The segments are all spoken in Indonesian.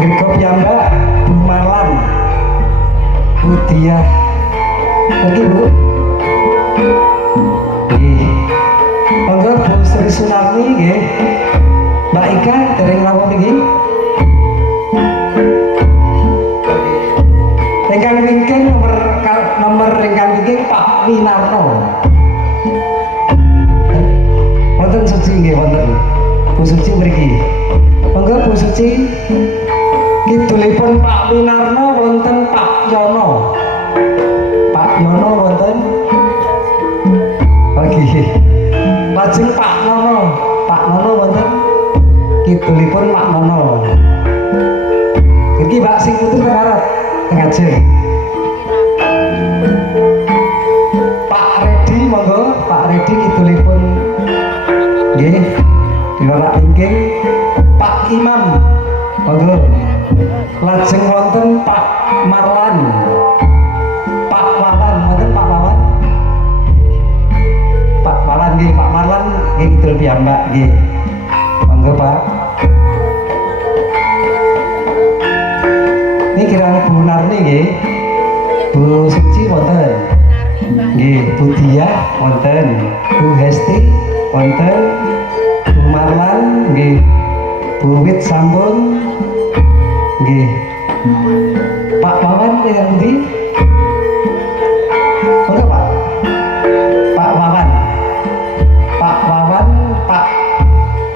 Grego piyambak Bumalan Budiah lagi Bu nggih monggo Bu Sri Sunarni nggih Mbak Ika dereng lawuh niki ingkang wingking nomor ingkang wingking Pak Winarno wonten Suci nggih wonten Bu Suci mriki monggo Bu Suci kidulipun Pak Winarno wonten Pak Yono wonten lagi lajeng Pak Nono wonten kidulipun Pak Nono iki Mbak sing putih ngarep ngajeng Pak Redi monggo Pak Redi kidulipun nggih dilarak pingking Pak Imam monggo lajeng wonten Pak Marwan Pak Wawan wonten Pak Wawan Pak Wawan nggih Pak Marwan nggih kidul piyambak nggih monggo Pak ini kirang Bu Narni nggih Bu Suci wonten nggih Bu Diah wonten Bu Hesti wonten Bu Marlan nggih Bu Wit sampun nggih Pak Wawan yang ndi monggo Pak Pak Wawan Pak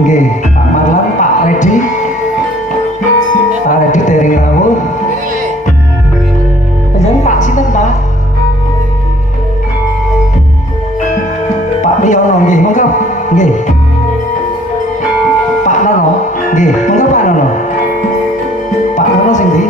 nggih Pak Marlan Pak Redi dereng rawuh panjenengan Pak sinten Pak Pak Priyono nggih monggo nggih Pak Nono nggih monggo Pak Nono sing ndi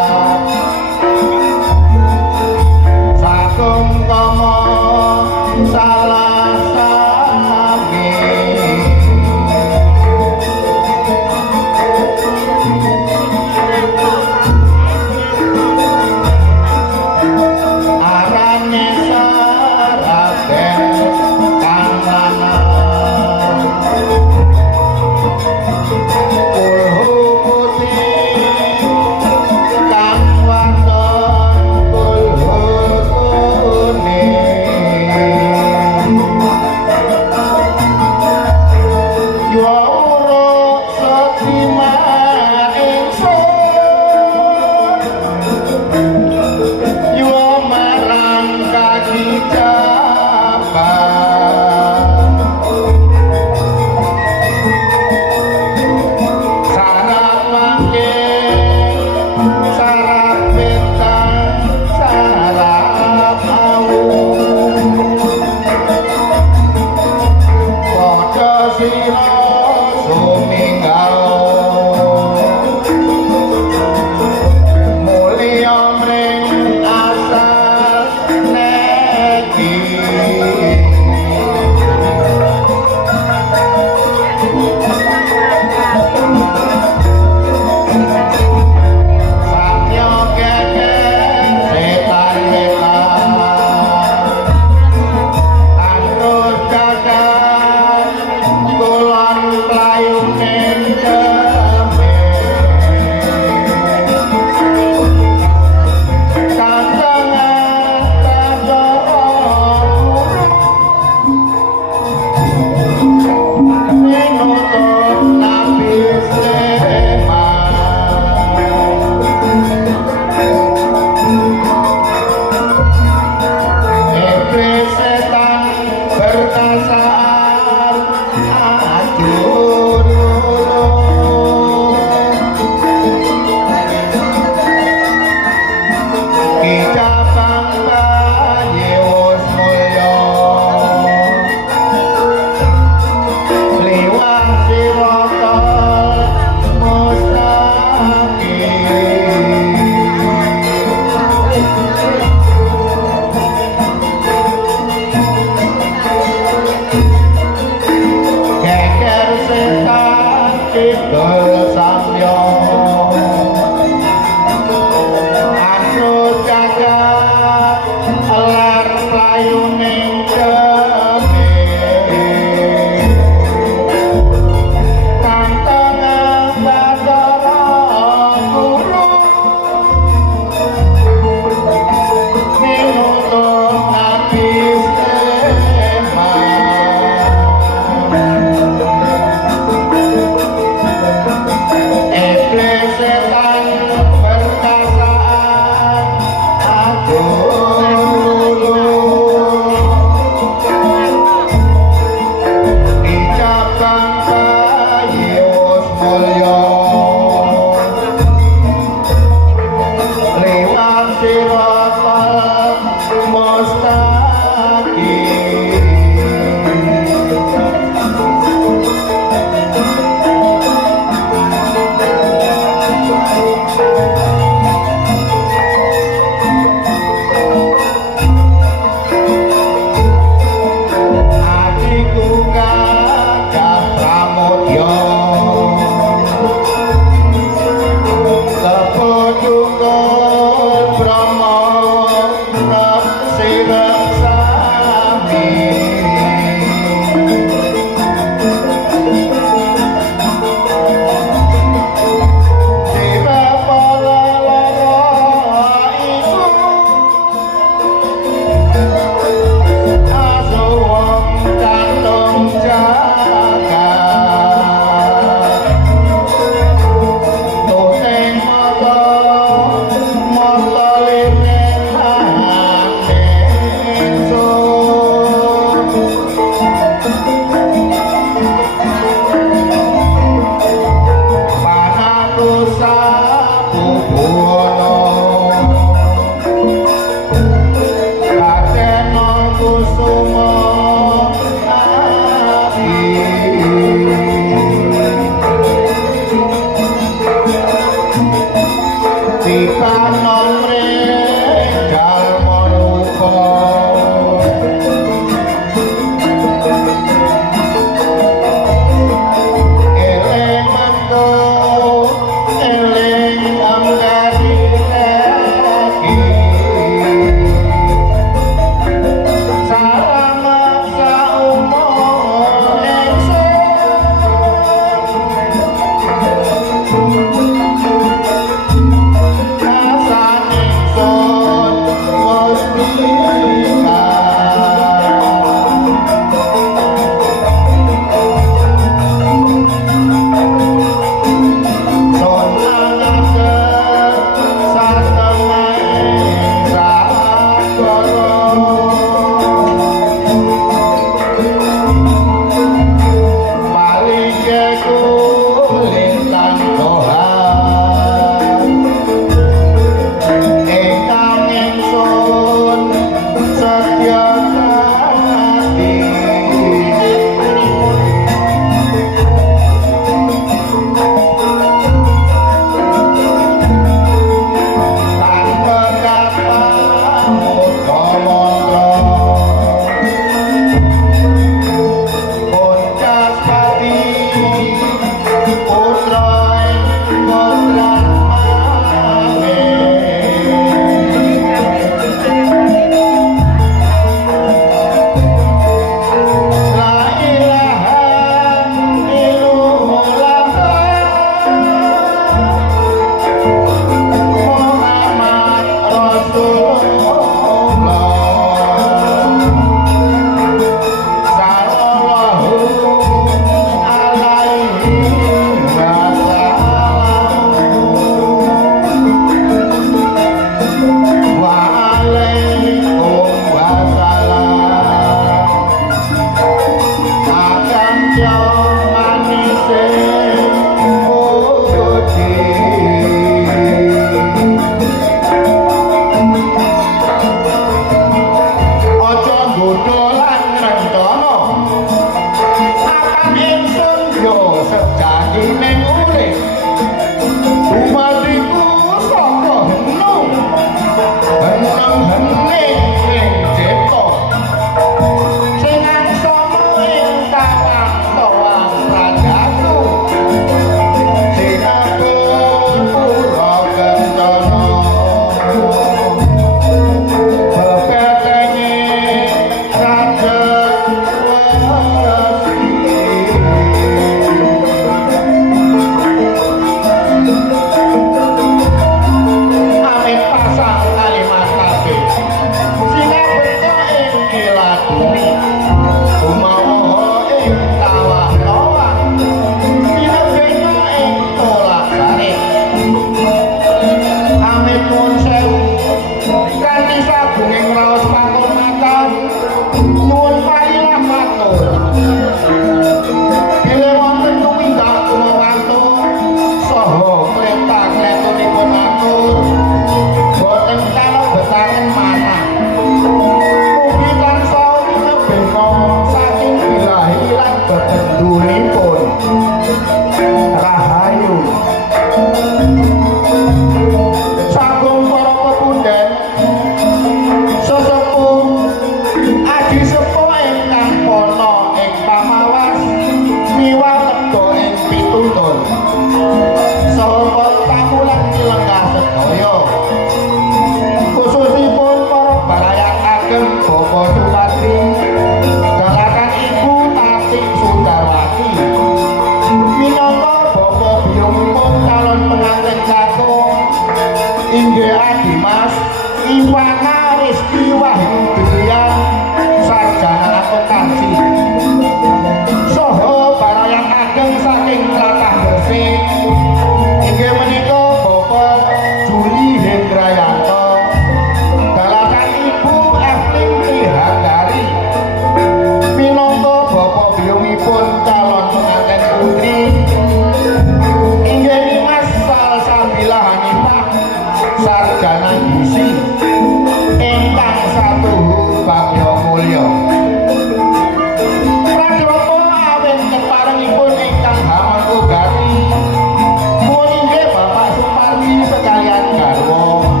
Bapak Supardi sekalian garwa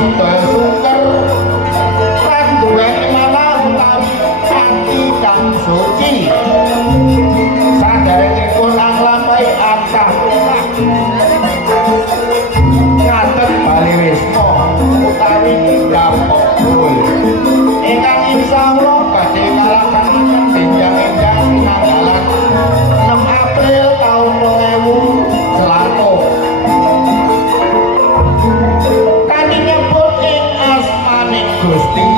sedaya sungker lan duweni malah utawi ati kang suci saderengipun anglampahi angkah perintah ngaten bali wisma utawi dapok kul ingkang insyaallah badhe nglaksanakaken benjang-benjang pinanggalan 6 April tahun 2000 selako kanthi nyebut ing asmaning Gusti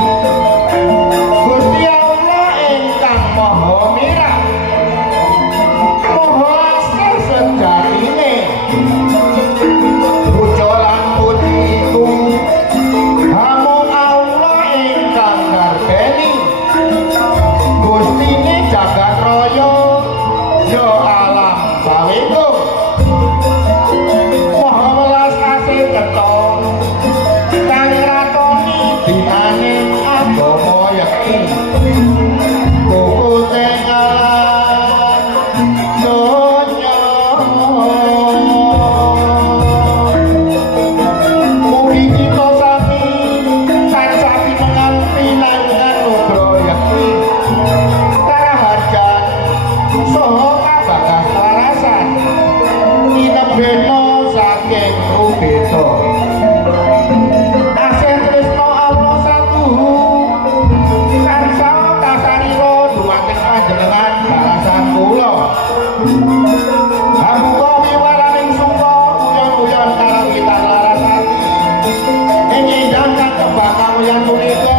Gusti Allah ingkang maha mirah maha asih sejatine pujolan pujiku hamung Allah ingkang garbeni Gustine jagat raya ya alam bawiku maha welas asih ketong kang ratoni dinane agama yakti tuku tengalan donya mugi kita sami tansah pinengan pinangan nugra yakti karaharjan saha kabagas larasan inebeno saking rubeta asih tresna Allah satuhu tansah kasarira dumateng panjenengan balasan kula hambuka wiwaraning sungka uyon-uyon karawitan larasan ing indang kang kembang kamuyan punika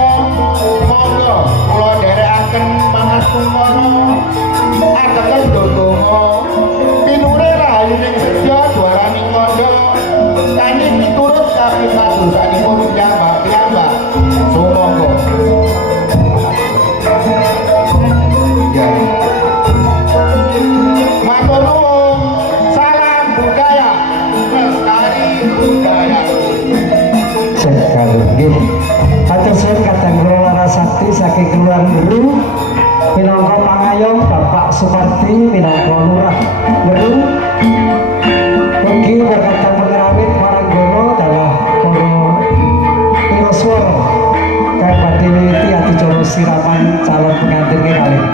monggo kula dherekaken mangas pungkana ateges ndonga pinure rahayuning sedya dwaraning kandha kanthi miturut kapitadosanipun piyambak-piyambak sumangga ya matur nuwun salam budaya lestari budaya sekali nggih atur suwun kadang kula Larasati saking Kelurahan Beru minangka pangayom Bapak Supardi minangka Lurah Beru ugi berkatan pengerawit Maranggono dalah para piroswara kang badhe miwiti adicara siraman calon pengantin kekalih.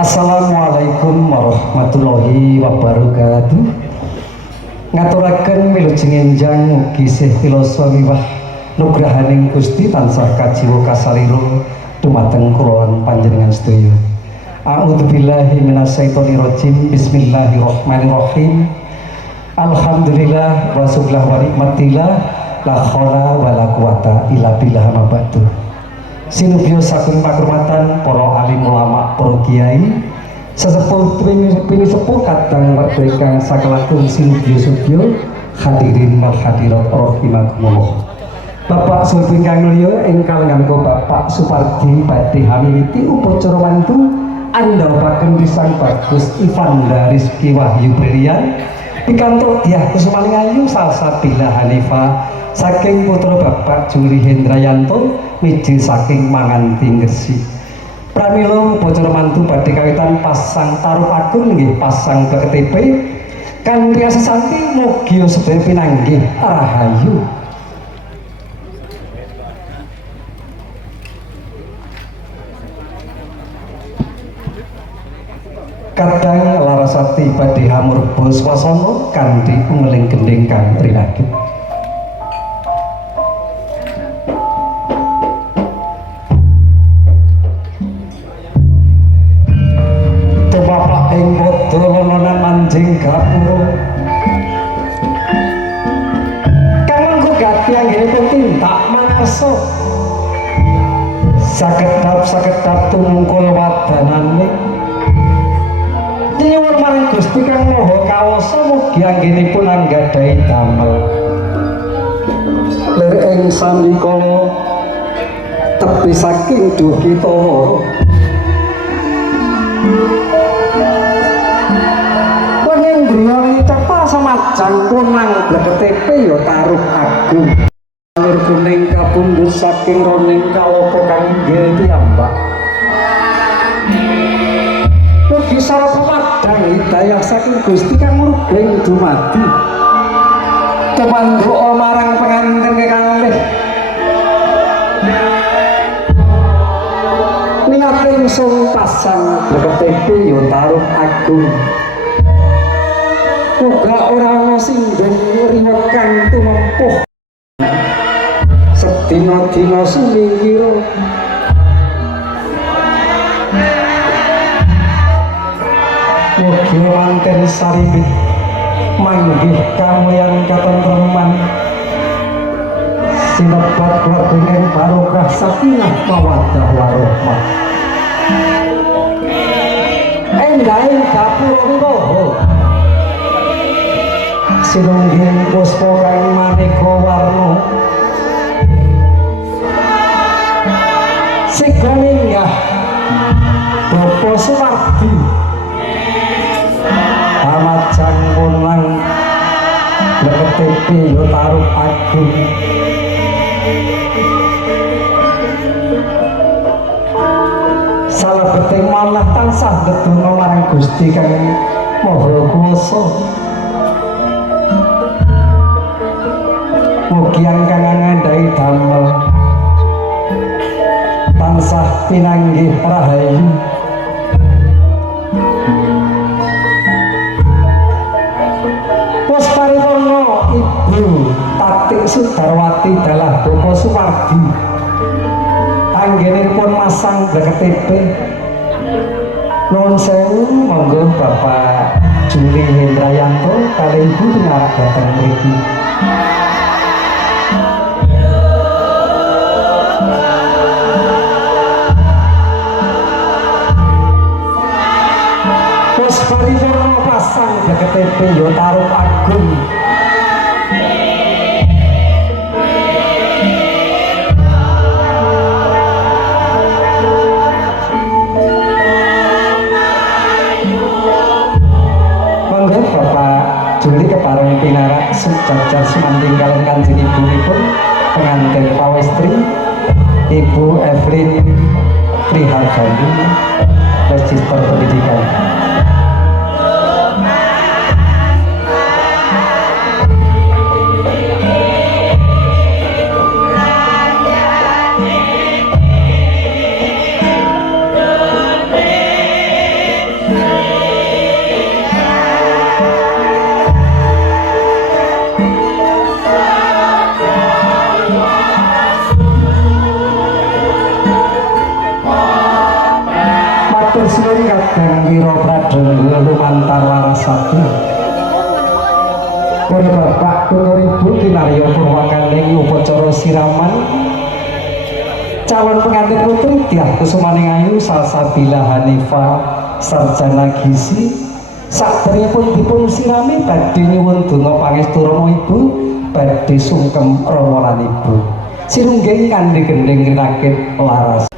Assalamualaikum warahmatullahi wabarakatuh. Ngaturaken wilujeng enjang mugi sih kula swawiwah nugrahaning Gusti tansah kajiwa kasalira dumateng kula lan panjenengan sedaya. A'udzubillahi minasyaitonir rajim. Bismillahirrahmanirrahim. Alhamdulillah wa subhanallah wa nikmatillah la haula wala quwata illa billah ma ba'du. Sinubyo saking pakurmatan para alim ulama, para kiai, sesepuh pinisepuh kadang wektu ingkang sakelakung sinubyo sudya hadirin wal hadirat rahimakumullah. Bapak Supardi ingkang mulya ingkang nganggo Bapak Supardi badhe hamiliti upacara mantu andhapaken pisang bagus Ivanda Rizky Wahyu Brilian pikantuk Diah Kusumaning Ayu Salsabila Hanifah saking putra Bapak Juli Hendrayanto miji saking Manganti Gresik. Pramila upacara mantu badhe kawitan pasang taruh agung nggih pasang KTP kanthi asesanti mugi sedaya pinanggih rahayu. Kadang Larasati badhe hamurba swasana kanthi ungeling gending kang rinakit. Kanjeng Gapura kang mengko gati anggenipun tindak mangarsa sakedap tumungkul wadanane nyuwun marang Gusti Kang Maha Kawasa mugi anggenipun anggadhahi damel lir ing sandikala tepi saking duh kita wenging briyani cepa samajang kunang bleketepe ya taruh agung alur kuning kapundhut saking roning kaloka kang inggil piyambak mugi sarep padhang hidayah saking Gusti Kang Mrubeng dumadi kepandhoa marang penganten kekalih niating sung pasang bleketepe ya taruh agung uga ora ana sindhen riwet kang tumempuh sedina-dina sumingkira mugi manten saripit manggih kamulyan katentreman sinebat keluarga barokah sakinah mawaddah warahmah endahing Gapura Wiwaha sinungging puspa kang maneka warna siga minggah Bapa Suwardi amajang punlang bleketepe ya taruh agung salebeting manah tansah ndedonga marang Gusti Kang Maha Kuwasa mugi kang ngandhahi damel tansah pinanggih rahayu paripurna Ibu Tatik Sudarwati dalah Bapa Suwardi anggenipun masang bleketepe nuwun sewu monggo Bapak Juli Hendrayanto kalih Ibu pinarap dhateng mriki paripurna pasang bleketepe ya taruh agung monggo Bapak Juli kepareng pinarak sejajar semanting kaliyan Kanjeng Ibunipun pengantin pawestri Ibu Evelyn Trihargani Register Pendidikan Suwun kadang wira pradana lumantar larasati para bapak kula ibu kinarya purwakaning upacara siraman calon pengantin putri Diah Kusumaning Ayu Salsabila Hanifah sarjana gizi sakderengipun dipun sirami badhe nyuwun donga pangestu Rama Ibu badhe sungkem Rama lan Ibu sirungging kandhe gendheng rakit laras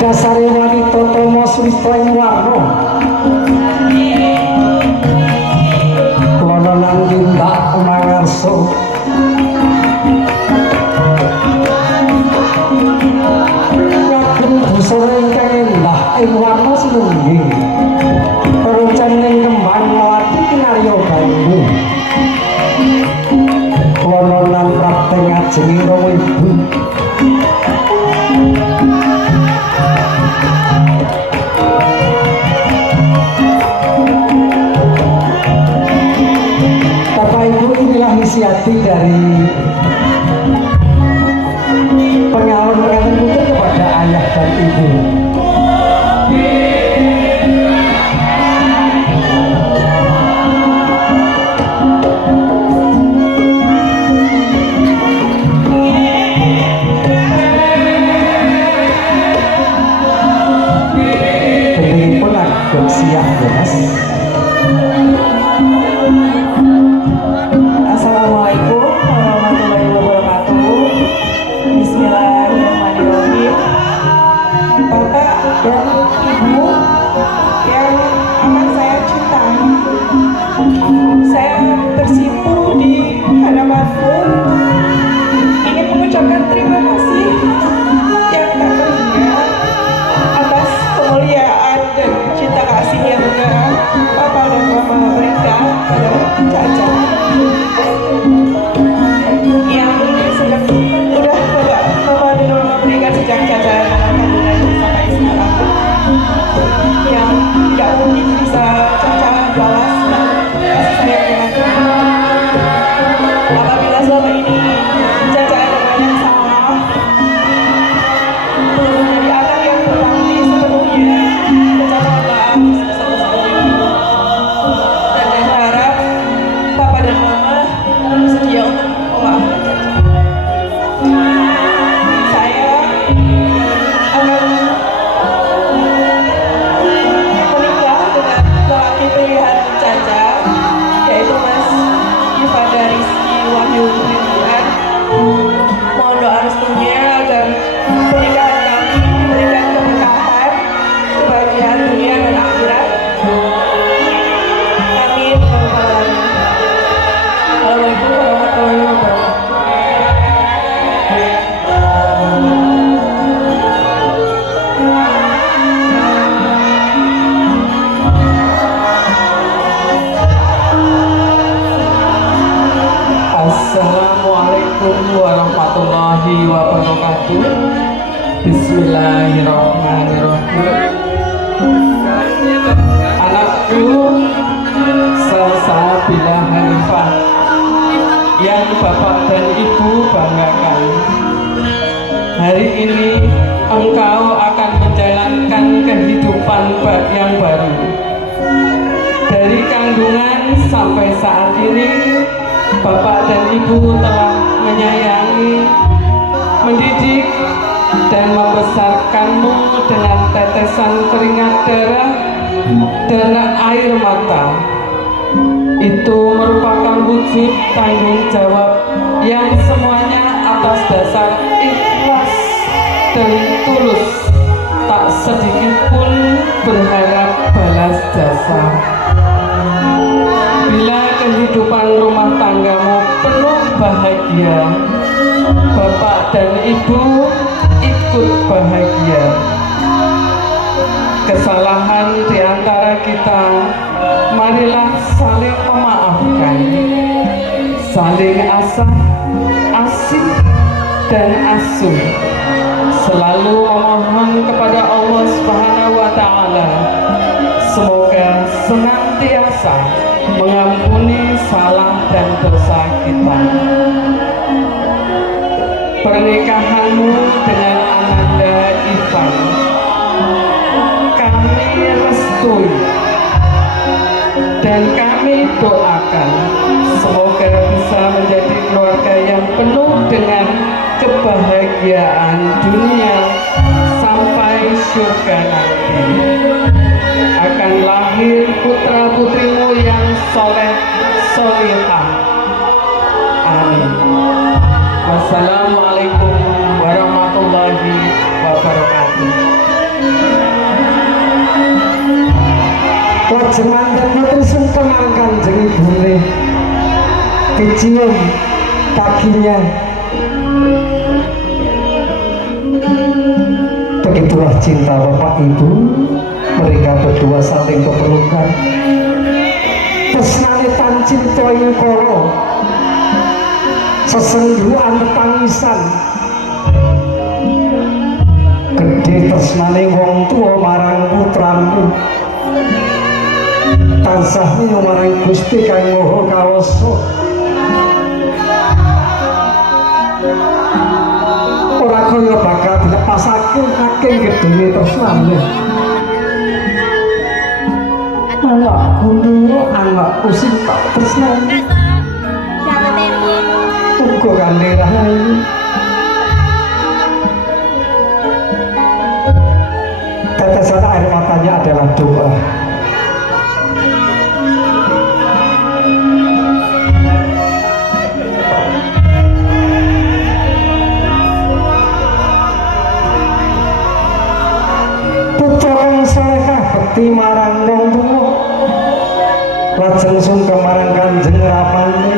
Dasare wanita tama swista ing warna lono nang tindak mangarsa ngagem busana ingkang endah ing warna sinungging rencaning kembang melati kinarya banyu lono nang prapteng ajenging rama ibu inisiatif dari pengawal pengantin putri kepada ayah dan ibu. Ini pun agak siap ya mas. Assalamualaikum warahmatullahi wabarakatuh. Bismillahirrahmanirrahim. Bapak dan Ibu yang amat saya cintai, saya bersimpu di hadapanmu ingin mengucapkan terima kasih yang tak terhingga atas kemuliaan dan cinta kasih yang Bapak dan Mama berikan pada Caca yang sejak udah Bapak dan Mama berikan sejak Caca kandungan sampai sekarang, yang tidak mungkin bisa Caca balas kasih sayang dengan apabila selama ini Caca ada banyak salah, belum menjadi anak yang berbakti sepenuhnya. Caca mohon maaf sebesar-besarnya dan saya berharap Papa dan Mama sedia untuk memaafkan Caca. Saya akan menikah dengan lelaki pilihan Caca, yaitu Mas Yifada Rizky Wahyu Ridwan. Mohon doa restunya agar pernikahan kami diberikan keberkahan, kebahagiaan dunia dan akhirat. Amin. Assalamualaikum warahmatullahi wabarakatuh. Assalamualaikum warahmatullahi wabarakatuh. Bismillahirrahmanirrahim. Anakku Salsabila Hanifah yang Bapak dan Ibu banggakan, hari ini engkau akan menjalankan kehidupan yang baru. Dari kandungan sampai saat ini, Bapak dan Ibu telah menyayangi, mendidik, dan membesarkanmu dengan tetesan keringat darah dan air mata. Itu merupakan wujud tanggung jawab yang semuanya atas dasar ikhlas dan tulus, tak sedikit pun berharap balas jasa. Bila kehidupan rumah tanggamu penuh bahagia, Bapak dan Ibu ikut bahagia. Kesalahan di antara kita, marilah saling memaafkan, saling asih dan asuh, selalu memohon kepada Allah Subhanahu wa Ta'ala, semoga senantiasa mengampuni salah dan dosa kita. Pernikahanmu dengan Ananda Ivan kami restui dan kami doakan semoga bisa menjadi keluarga yang penuh dengan kebahagiaan dunia sampai surga nanti. Akan lahir putra putrimu yang soleh solihah, lajeng mandat putri sungkeman Kanjeng ibune dicium kakinya. Begitulah cinta bapak ibu, mereka berdua saling keperlukan. Tresnane pancipta ing kala sesengguhan tangisan, gedhe tresnane wong tuwa marang putramu, tansah marang Gusti kang Maha Kawasa. Ora kaya bakal dilepasake saking gedhe tresnane. Anakku nurut, anakku sing tak tresnani, uga kandhe rahayu. Tetesan air matanya adalah doa. Putra salehah bekti marang wong tuwa, lajeng sungkem marang Kanjeng Rapane.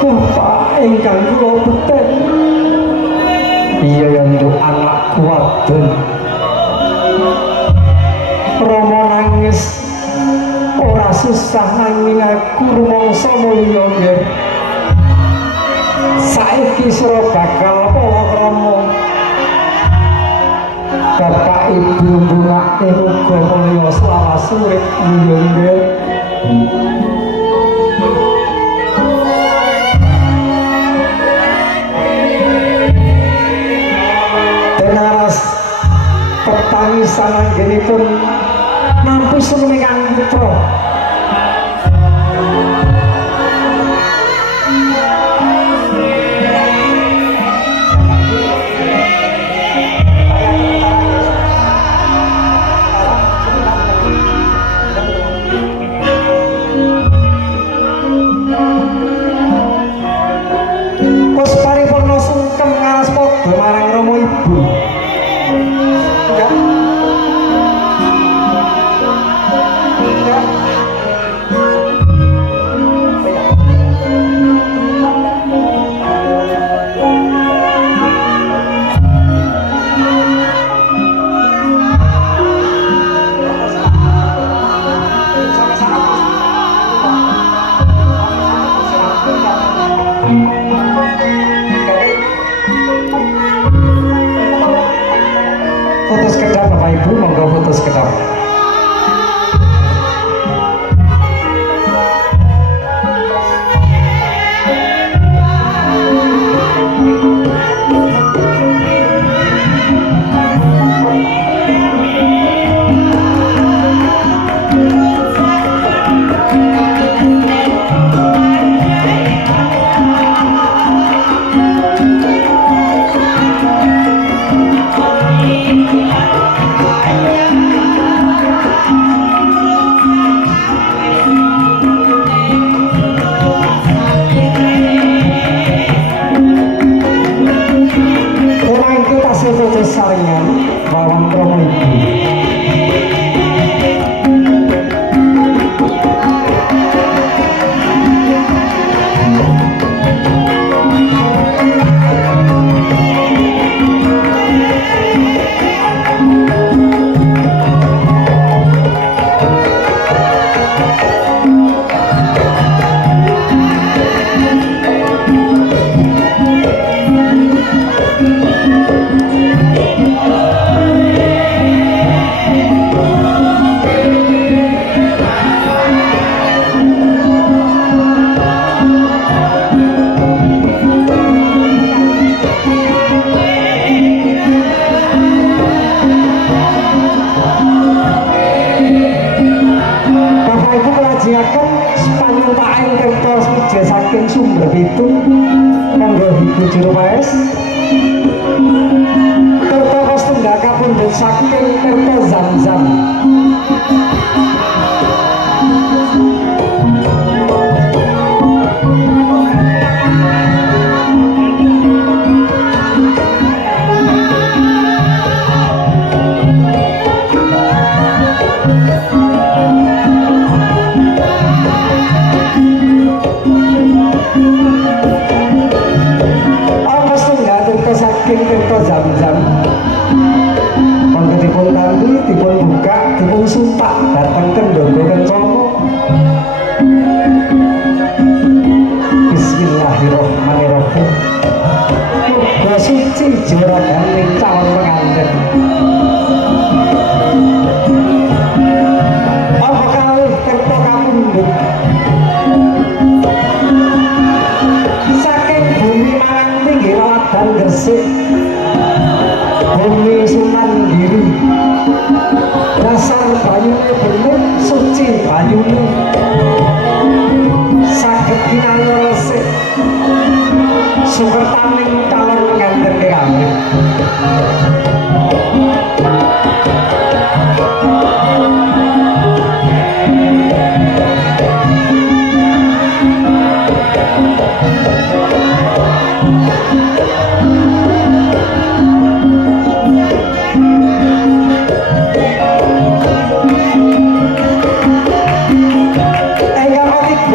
Bapak ingkang kula beten, iya yang nduk anakku wadon. Rama nangis ora susah nanging aku rumangsa mulya nggih. Saiki sira bakal palakrama. Bapak ibu bunake muga mulya slawas urip mulya nggih. Tenaras petangisan anggenipun nampi sumene kang putra. Wis paripurna sungkem ngaras padha marang Rama Ibu. Putus kedap Bapak Ibu, monggo putus kedap. Saringan lawan Rama Ibu. panyumpakan kertas meja saking sumber itu kanggo Ibu Juru Paes. Kertas tendaka pundhut saking kertas Zam-Zam. siji ora gandeng calon pengantin. Apa kalih tirta kapundhut saking bumi Malang Tinggi Rawadan Gresik, bumi Sunan Giri, dasar banyune bening suci banyune saged kinaya resik sukertaning calon pengantin kekalih.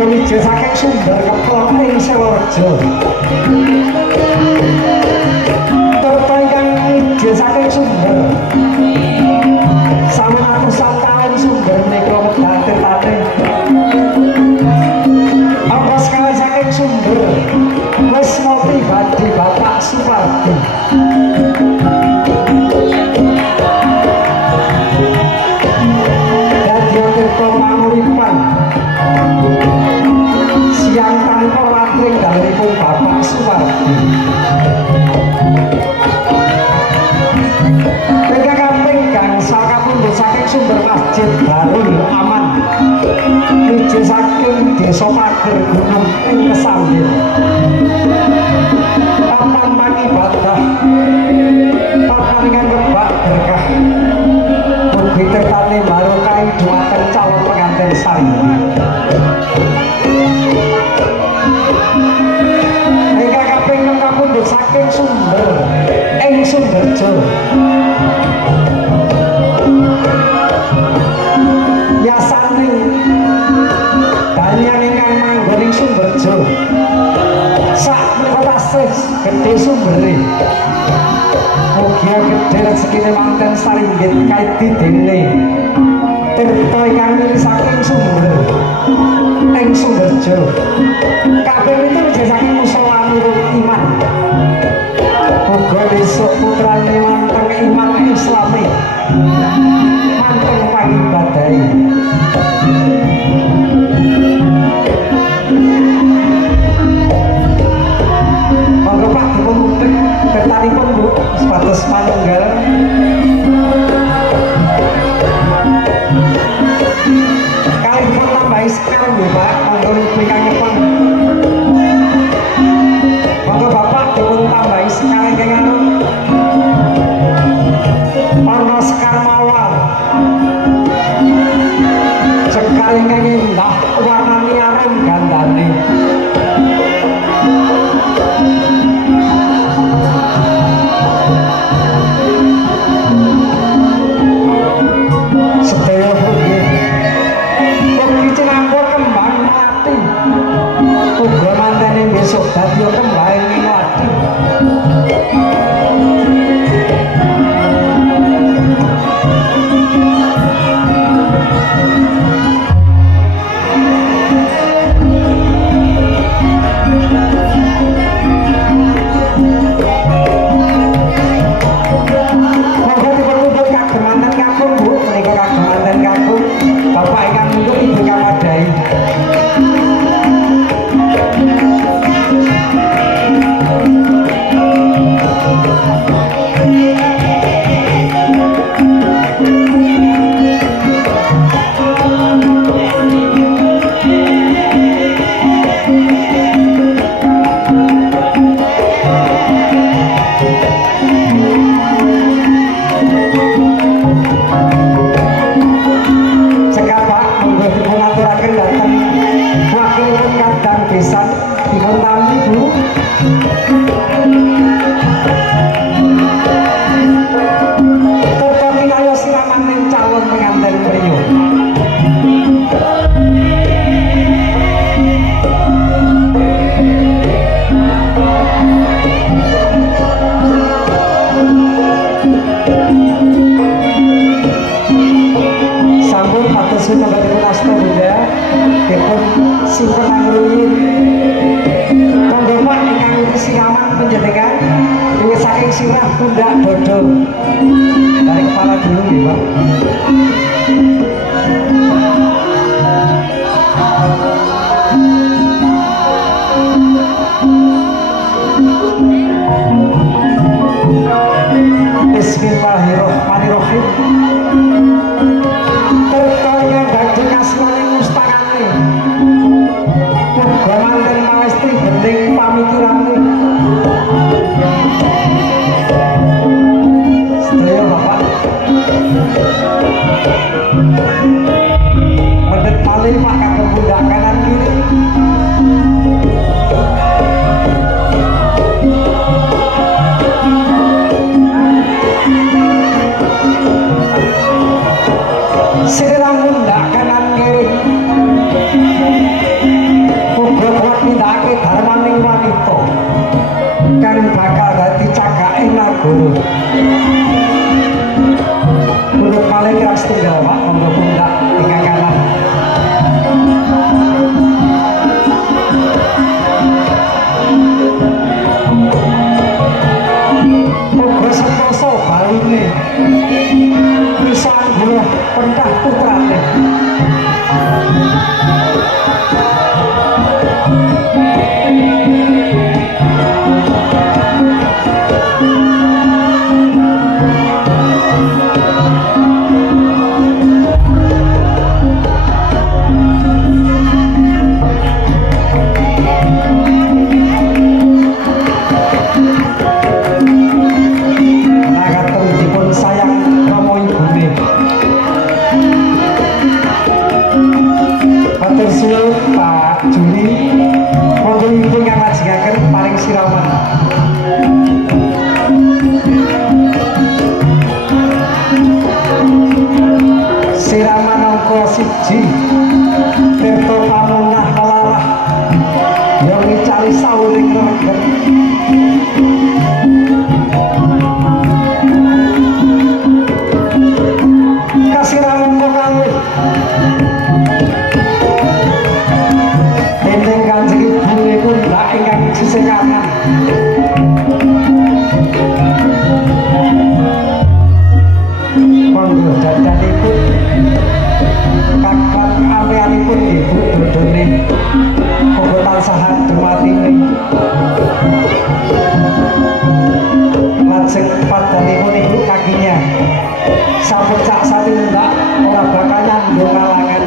Wijo saking Sumber Keplok ing Selorejo. Tirta ingkang wijo saking Sumber sampun atusan taun Sumber menika medal tirtane. Angka sekali saking Sumber wis ngopi badhe Bapak Supardi. Dadi tirta panguripan siang tanpa watring dalipun Bapak Supardi. Ingkang kaping gangsal kapundhut saking Sumber Masjid Darul Aman wijo saking Desa Pager Gunung ing Kesambil. Papan pangibadah papan ingkang kebak berkah mugi tirtane barokah dhumateng calon pengantin sari. Saking Sumber ing Sumberjo yasaning danyang ingkang manggon ing Sumberjo sak menika tasih gedhe sumbere mugi gedhe rezekine manten saringgit kaiti dene tirta ingkang milih saking Sumber ing Sumberjo kabeh itu wijo saking musala Nurul Iman. Uga besok putrane manteng iman Islami manteng pangibadahi. Monggo Pak dipun mudhek kertanipun Bu sepados manunggal. Kalih dipun tambahi sekali Bu Pak, monggo ingkang nyepeng. Monggo Bapak dipun tambahi sekali kenging ana sekar mawar sekali kenging indah warnane arum gandane sedaya pundi mugi cinangkur kembang melati uga mantene besok dadi kembang melati. Bapak ingkang nunduk Ibu Kamadai. sirah pundak dodo. Dari kepala dulu nih Pak. Bismillahirrahmanirrahim. Terkaya dadi kasmane mustangane. Muga manten mawesti bening pamikirane. Sedaya Bapak. Mendet malih Pak kagem pundak kanan kiri. Sirang pundak kanan kiri. Muga kuat nindakake dharmaning wanita kang bakal dadi cagake nagara. Menurut paling keras tinggal Pak, monggo pundak ingkang kanan. Muga sentosa balune bisa anggulah pentah putrane. Pak Juni, monggo ibu ngajengaken paring siraman. Siraman angka 1, Tirta Pamunah Kelarah, yang ngicali sauring regen. Kasiraman kekalih. Kanjeng Ibu niku ndak ingkang sisih kanan. Monggo dadanipun kakang ameanipun Ibu dodone monggo tansah dumatine. Lajeng padanipun Ibu kakinya sapecak satindak ora bakal nyandung kalangan.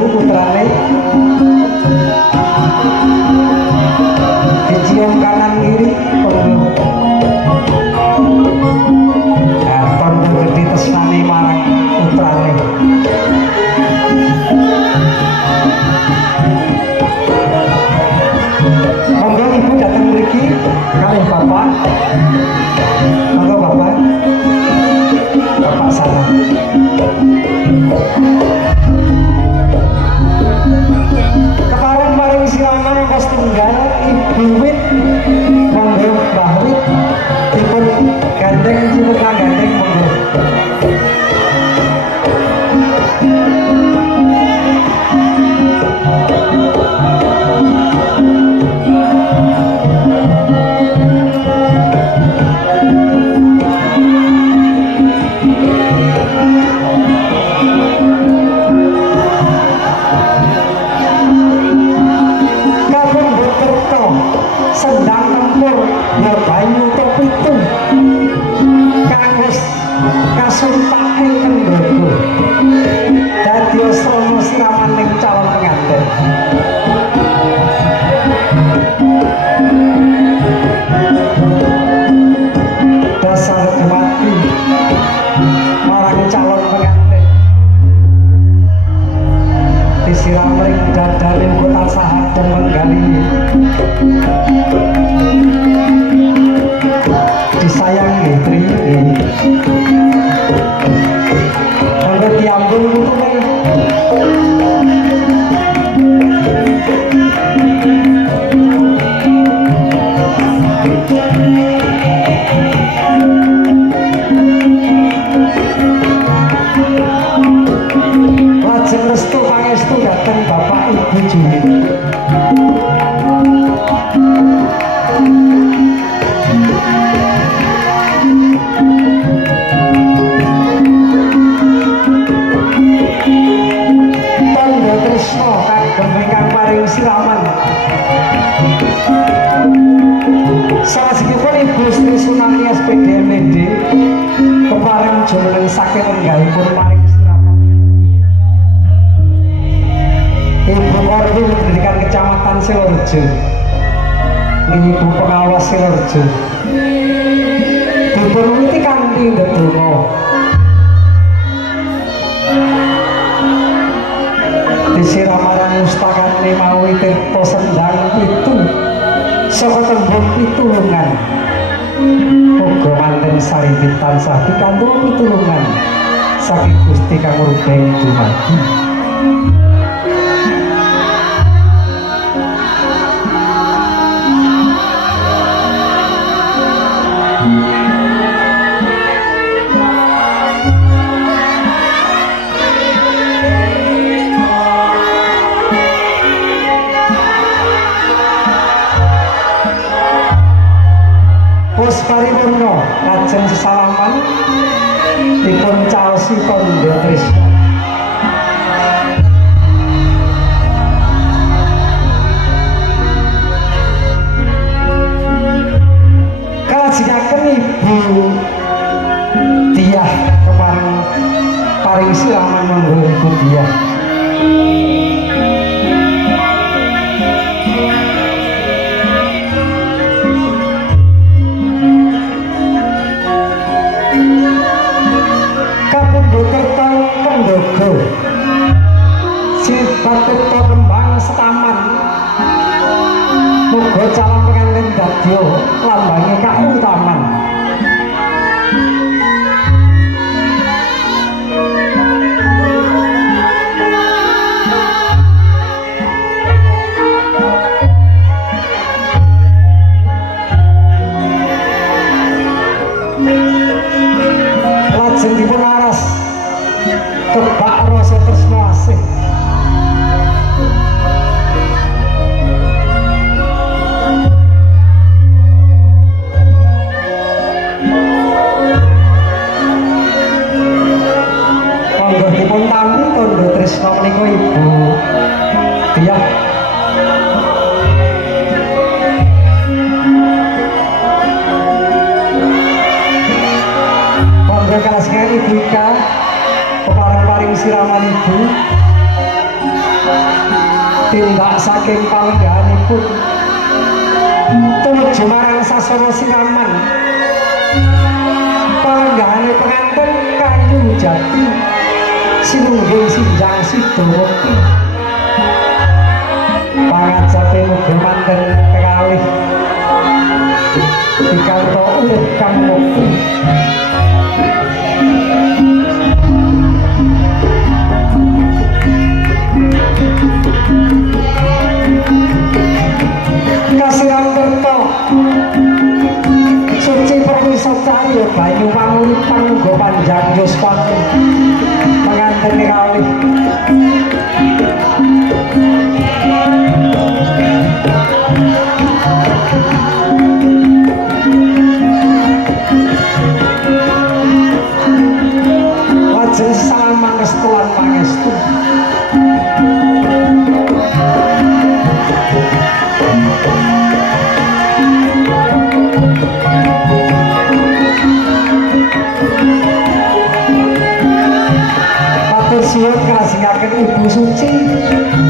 Putrane dicium kanan kiri tondo tondo gede tesnane marang putrane. Monggo Ibu datang mriki kalih Bapak. Monggo Bapak. Bapak sana. Kemarin paling siraman yang kos tunggal Ibu Wit monggo Mbah Wit dipun gandeng dipun gandeng monggo. Sendang tempur ya banyu topitu kanggus kasumpake kendhogo dadi asrama siramaning calon pengantin. Dasar mati marang calon pengantin disiram ring dadalin kota sahat dan menggali disayangi Tri. saking enggalipun paring siraman Ibu Korwil Pendidikan Kecamatan Sidoarjo Ibu Pengawas Sidoarjo dipunwiti kanthi ndedonga disiram marang mustakane mawi tirta sendang pitu saka tembung pitulungan uga manten saripit tansah pikantuk pitulungan saking Gusti kang rubeng dumadi Paripurna lajeng sesalaman dipun caosi kandha tresna kalajengaken Ibu Diah kepareng paring siraman monggo Ibu Diah Sibatirta kembang setaman muga calon pengantin dadya lambange kautaman lajeng dipun aras kebak rasa tresna asih dipun tampi kandha tresna menika Ibu Diah monggo kalajengan Ibu Ika paring siraman Ibu tindak saking palenggahanipun tumuju marang sasana siraman palenggahane penganten kayu jati sinungging sinjang sidoweti pangajape muga manten kekalih pikantuk urip kang mukti kasiran kerto suci perwisa cahya banyu panguripan uga panjang yuswati penganten kalih lajeng salam mangestu lan pangestu matur suwun kalajengaken Ibu Suci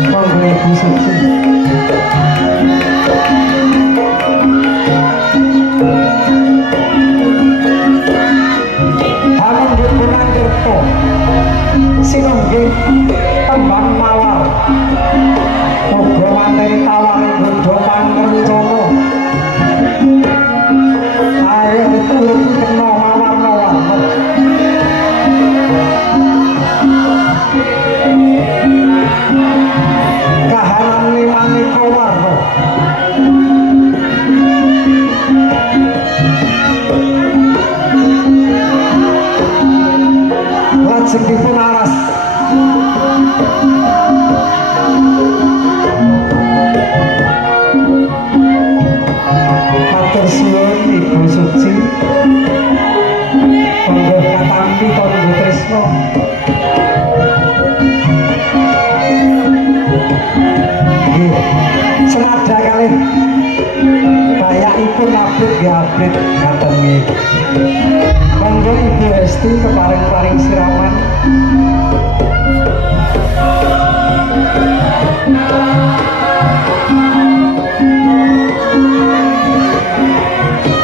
monggo Ibu Suci Amun dipunan tirta sinungging tembang mawar uga manteni tawari bodho pangrencana ayo urip kena mawar-mawar kahanan maneka warna lajeng dipun aras matur suwun Ibu Suci monggo katampi kandha tresna nggih senada kalih bayakipun pun update ya update ngaten nggih. Monggo Ibu Hesti keparing-paring siraman.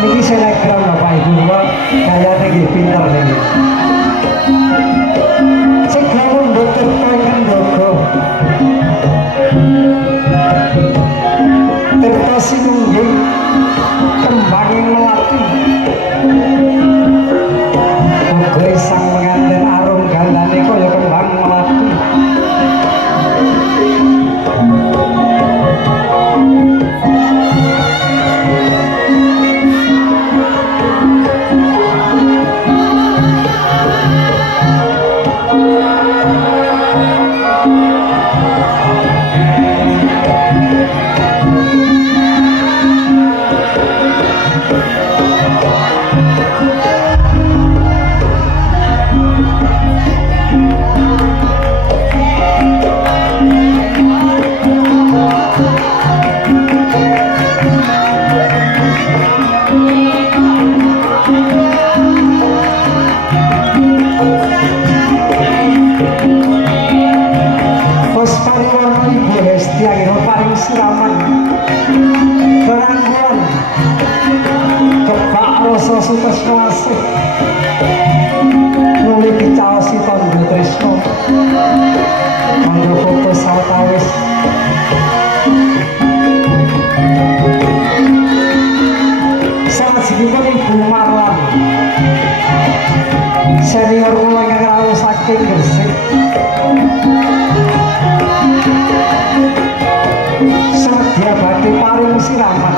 Niki selebgram Bapak Ibu kok kayane nggih pinter niki. Sega mundhut teken dogo. Tirta sinungging kembanging melati. Muga sang pengantin arum gandane kaya kembang melati. Senior kula ingkang rawuh saking Gresik. Sadya badhe paring siraman.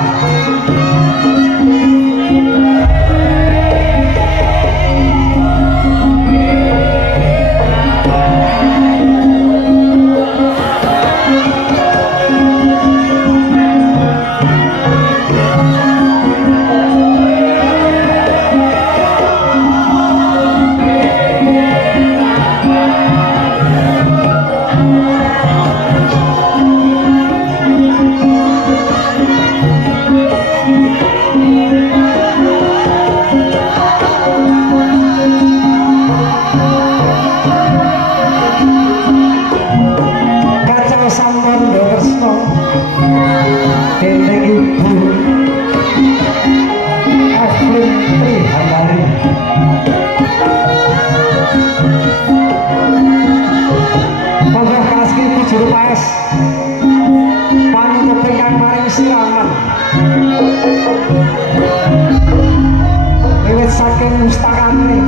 Wiwit saking mustakane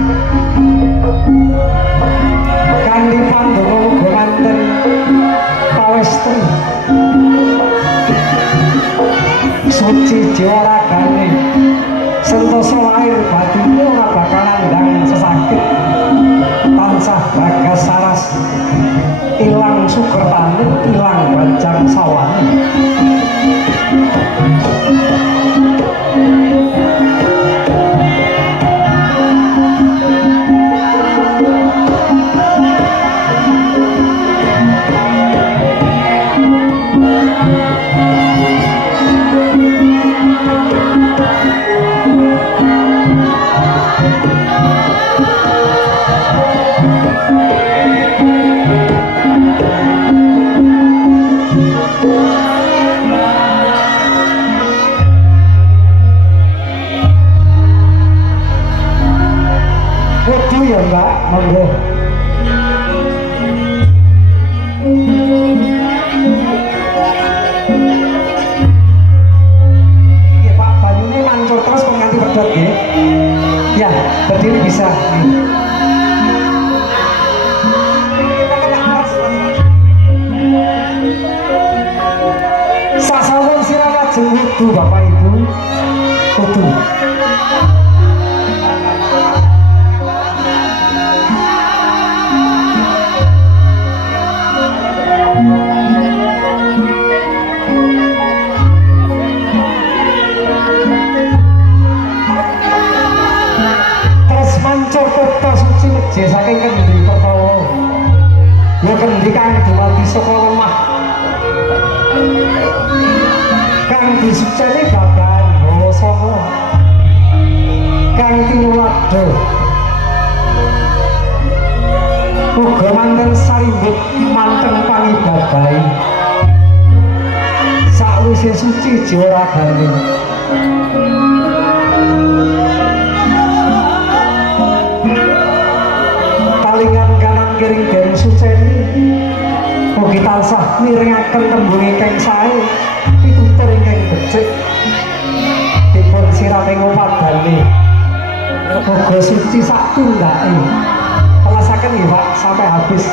kanthi pandhawa uga wonten pawestri suci jiwa ragane sentosa lair batin ora bakal nandhang sesakit tansah bagas saras ilang sukertane ilang bancang sawane. Ya Mbak, monggo. Iya Pak, banyune mancur terus kok nganti pedhot nggih. Ya, berdiri bisa. Sasawon sira lajeng wudu Bapak Ibu. Wudu. Saking kendi perkara ya kendi kang dumadi saka lemah kang disuceni babahan hawa saka sepadane. Kalingan kanan kiring dari suceni mugi tansah mirengaken tembung ingkang sae pitutur ingkang becik dipun sirame ngopadane muga suci sak tundake telasaken nggih Pak sampai habis.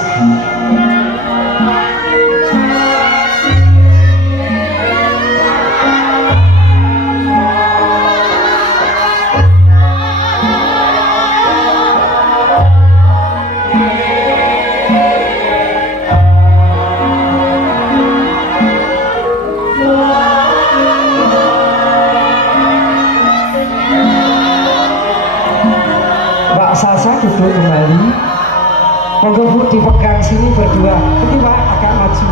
Sasa duduk kembali, monggo Bu dipegang sini berdua. Ini Pak agak maju.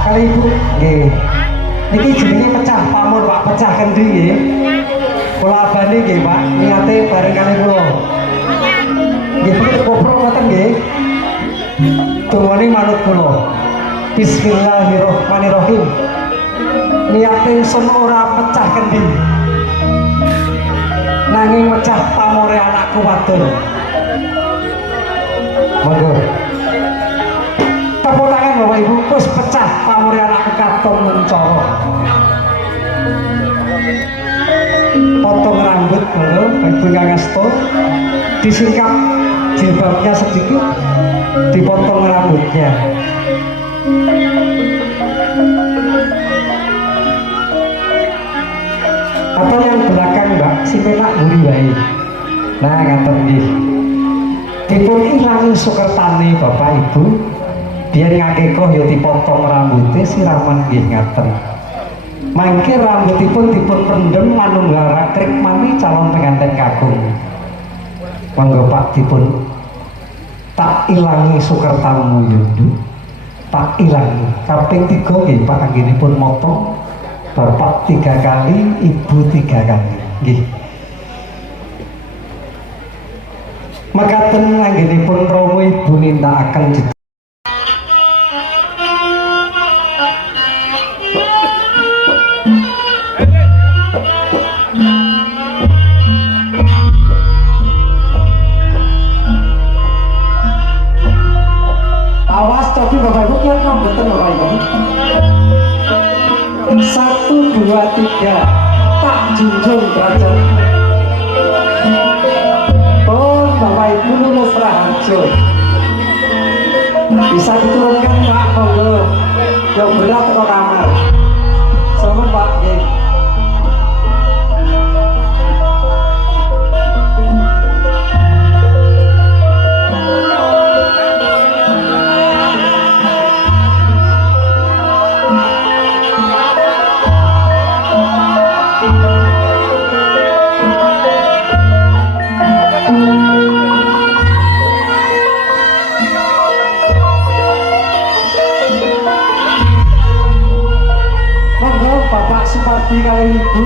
Kali Ibu, nggih. Niki jenenge pecah pamor Pak, pecah kendi nggih. Kula abane nggih Pak, niate bareng kali kula. Nggih bener kopro ngoten nggih. Tungane manut kula. Bismillahirrahmanirrahim. Niate sun ora pecah kendi. Nanging mecah pamore anakku wadon. Monggo. Tepuk tangan Bapak Ibu, wis pecah pamore anakku katon mencara. Potong rambut monggo, Ibu Kangasto. Disingkap jilbabnya sedikit, dipotong rambutnya. Atau yang belakang Mbak, si penak buri wae. Nah, ngaten nggih. Dipun ilangi sukertane Bapak Ibu, biar ngakeko ya dipotong rambutnya siraman nggih ngaten. Mangke rambutipun dipun pendem manunggal rakrik mami calon pengantin kakung. Monggo Pak dipun tak ilangi sukertamu yundu. Tak ilangi. Kaping 3 nggih Pak anggenipun motong. Bapak 3 kali, Ibu 3 kali. Nggih. Mekaten anggenipun Rama Ibu nindakaken jedha. Awas cobi Bapak Ibu kian mboten Bapak Ibu. 1, 2, 3 tak junjung derajat. Oh Bapak Ibu lulus raharjo. Bisa diturunkan Pak monggo. Yang berat ke kamar. Selamat Pak. Supardi kali Ibu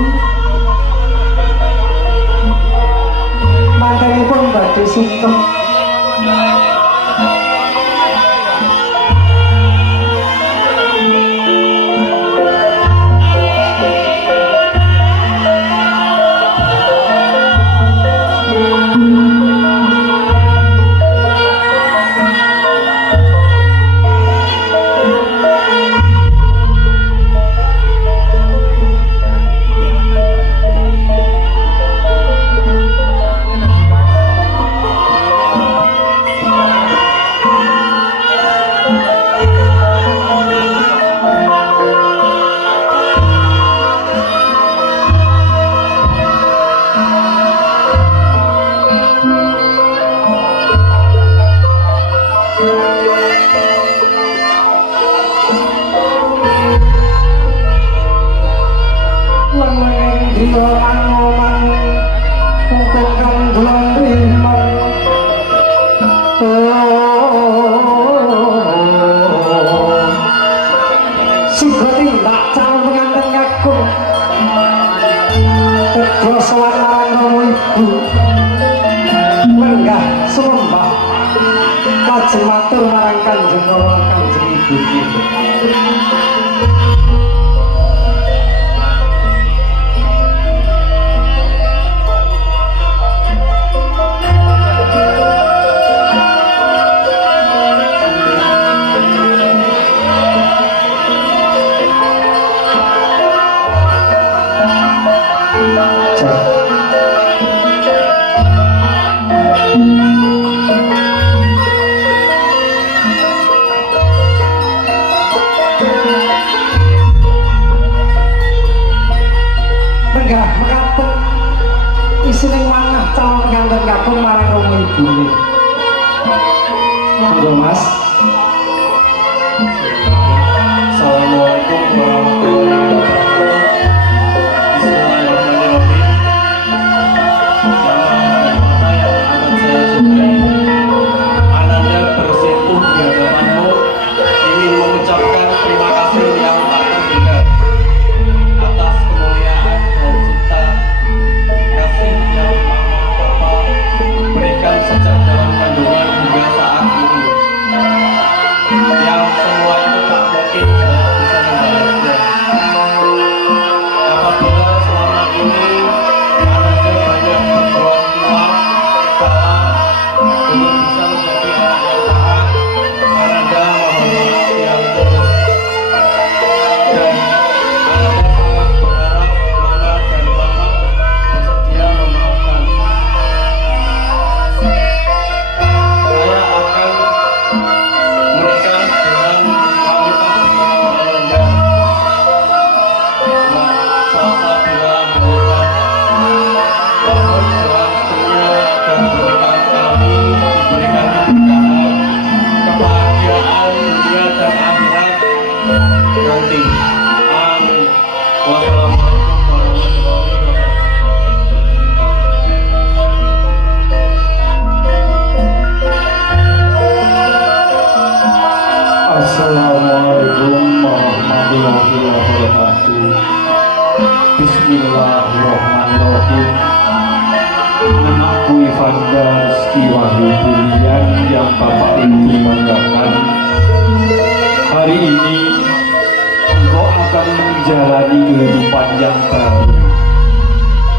mantanipun badhe sungkem. Matur marang Kanjeng Rama Kanjeng Ibu. Menggah mekaten isine manah calon kanten kakung marang romo ibune. Monggo Mas. Assalamualaikum warahmatullahi wabarakatuh. Bismillahirrahmanirrahim. Nama yang amat saya cintai, Ananda bersimpuh di hadapanmu, ingin mengucapkan terima kasih yang tak terhingga atas kemuliaan dan cinta kasih yang Mama Papa berikan sejak dalam kandungan hingga saat ini. Yang semua itu tak mungkin saya bisa membalasnya. Apabila selama ini Ananda banyak berbuat salah, belum bisa menjadi orang yang taat, Ananda mohon maaf yang tulus. Dan Ananda sangat berharap Nona dan Mama bersedia memaafkan. Saya akan menikah dengan wanita bernama Ananda. Apabila mereka mohon doa restunya agar pernikahan kami diberikan keberkahan, kebahagiaan dunia dan akhirat nanti. Amin. Wassalamualaikum warahmatullahi wabarakatuh. Assalamualaikum warahmatullahi wabarakatuh. Bismillahirrahmanirrahim. Anakku Ivanda Rizky Wahyu Bulian yang Bapak Ibu banggakan, hari ini engkau akan menjalani kehidupan yang baru.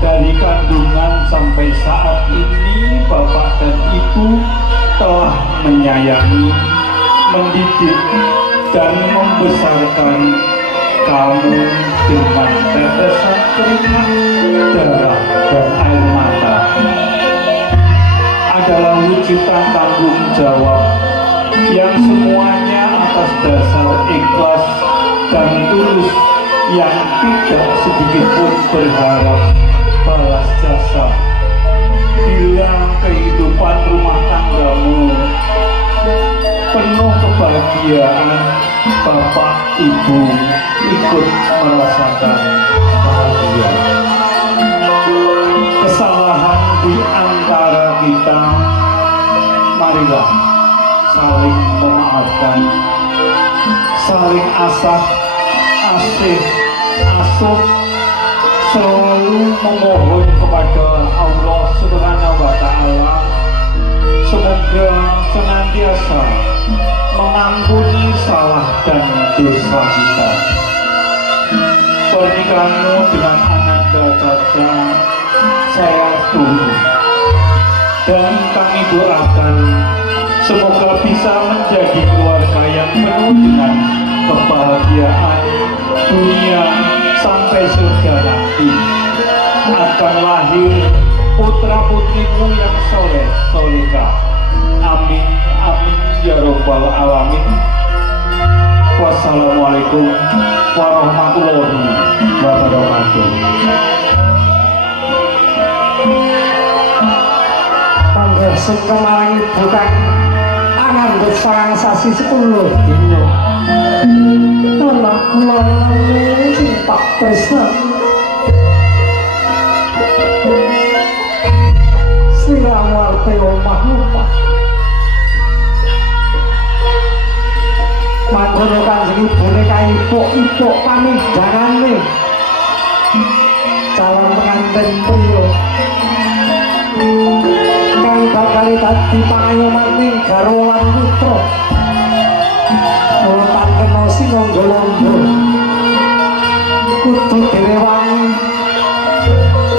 Dari kandungan sampai saat ini Bapak dan Ibu telah menyayangi, mendidik dan membesarkan kamu dengan tetesan keringat, darah dan air mata. Adalah wujudan tanggung jawab yang semuanya atas dasar ikhlas dan tulus, yang tidak sedikit pun berharap balas jasa. Bila kehidupan rumah tanggamu penuh kebahagiaan, Bapak Ibu ikut merasakan bahagia. Kesalahan di antara kita, marilah saling memaafkan, saling asuh, selalu memohon kepada Allah Subhanahu wa Ta'ala, semoga senantiasa mengampuni salah dan dosa kita. Pernikahanmu dengan Ananda Caca saya tunggu, dan kami doakan semoga bisa menjadi keluarga yang penuh dengan kebahagiaan dunia sampai surga nanti. Akan lahir putra putrimu yang soleh solehah. Amin amin ya robbal alamin. Wassalamualaikum warahmatullahi wabarakatuh. Panggah sing kemalangi bukan Ananda sarang sasi 10 dino. Anak kula sing tak tresnani. Siramu arep omah lupa. Mangkono kanjeng ibune kaipuk-ipuk pamidharane calon pengantin priya kang bakal dadi pangayomaning garwa lan putra. Mulan kena sinangga-langga kudu direwangi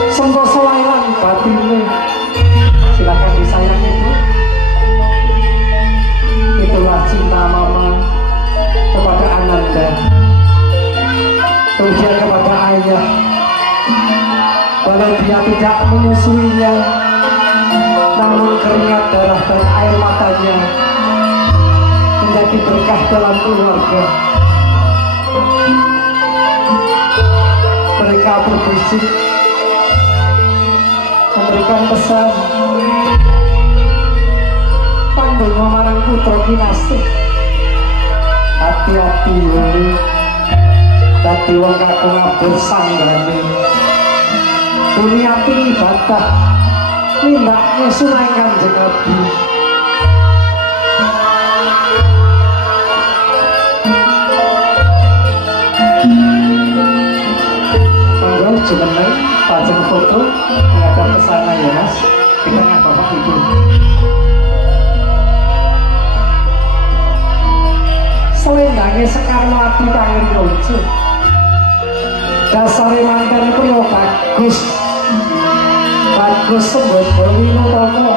sentosa lan batine. Silakan disayangi Bu. Itulah cinta Mama kepada Ananda, kemudian kepada ayah, Walau dia tidak menyusuinya, namun keringat darah dan air matanya menjadi berkah dalam keluarga. Mereka berbisik, memberikan pesan, pandonga marang putra kinasih. Hati-hati wong, dadi wong kakung ngabur sanggane. Niati ibadah, nindakne sunah Kanjeng Nabi. Monggo jenengan pajang foto menghadap ke sana ya Mas, di tengah Bapak Ibu. Selendangnya Sekarno Ati kangen rojo, dasare manten priya bagus, bagus sembodo winutama.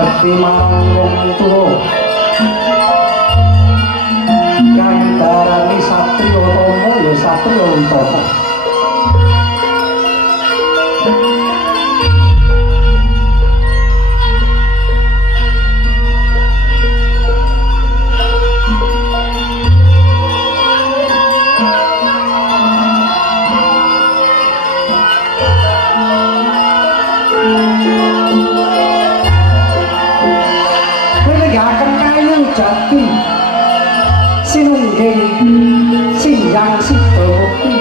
Bekti marang wong tuwa, kang darani satriya tama ya satriya utama. Jati sinungging sinjang sidamukti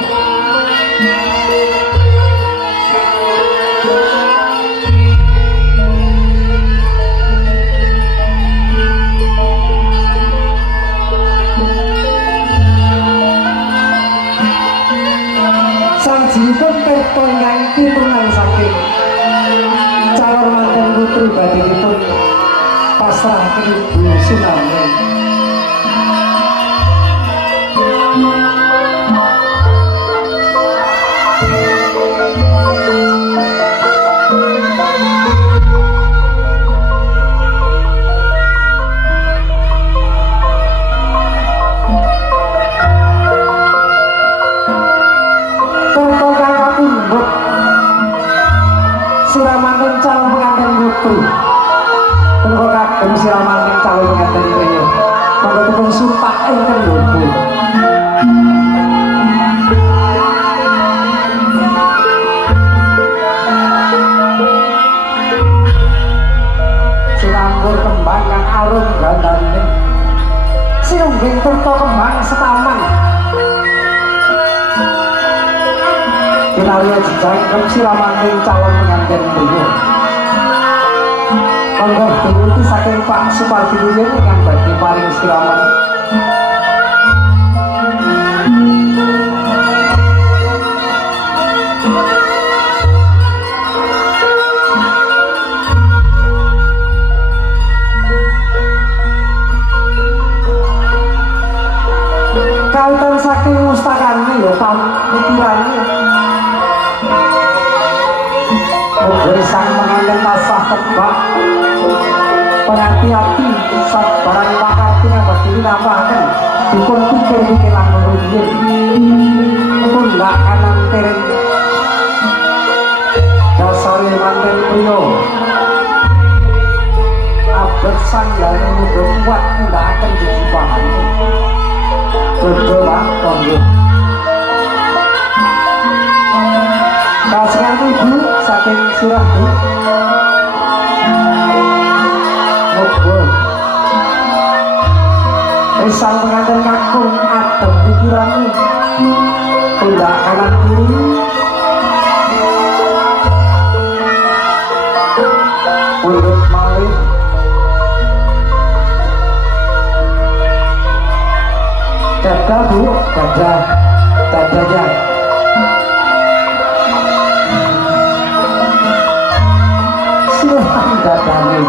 sanjipun tirta ingkang pitunan saking calon manten putri badhepun pasrah ke Ibu Sunami. Terto kakak umbuk siramanten calon pengantin putri. Tengok kagem siraman yang calon pengantin priya. Monggo tepung supak enten lho. Sinambur kembang kang arum gandane. Sinungging turta kembang setaman. Kinarya jejak siraman yang calon pengantin priya. Monggo dinuti saking Pak Supardi Wijen ingkang badhe paring siraman. Kautan saking mustakane ya pamikirane. Mugi sang pengantin tasah tebak penghati-hati saat barang pakarti yang berdiri nampakan dipun pikir-pikir lang merunjir pundak kanan tering dasari manten priya abet sanggane muda kuat tidak akan dijibahan berdoa tonggo kasihan ibu saking sirah bu sang pengantin kakung adem pikiranmu pundak kanan kiri urut malih dada bu dadanya silahkan dadanya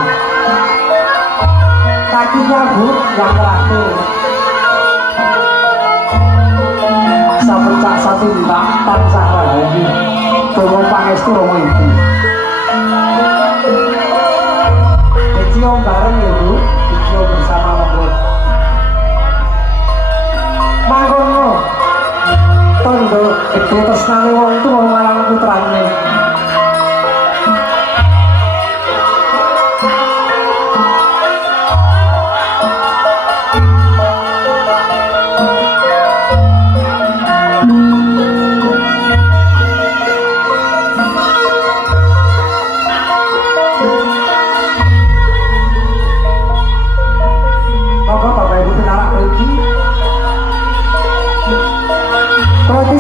kakinya bu yang terakhir sapencak satindak tansah rahayu donga pangestu Rama Ibu. Dicium bareng ya Bu, dicium bersama monggo. Mangkono tondo Gedhe tresnane wong tuwa marang putrane.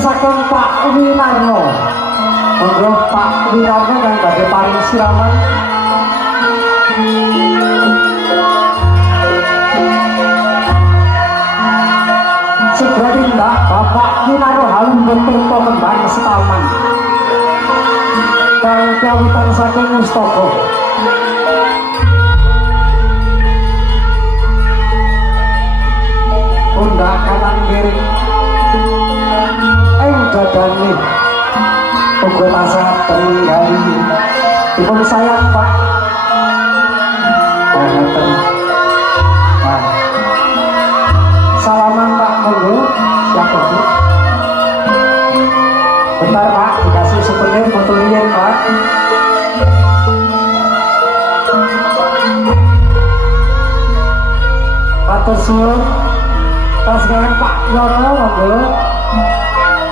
Saking Pak Winarno, monggo Pak Winarno kang badhe paring siraman. Segera tindak Bapak Winarno halum berturto kembang setaman. Kang kawitan saking Mustaka. Undak kanan kiri. Dadane uga tansah tenggali dipun sayang Pak ngoten. Salaman Pak monggo siapa Bu? Bentar Pak dikasih souvenir foto riyen Pak. Matur suwun. Tas Pak Yono monggo.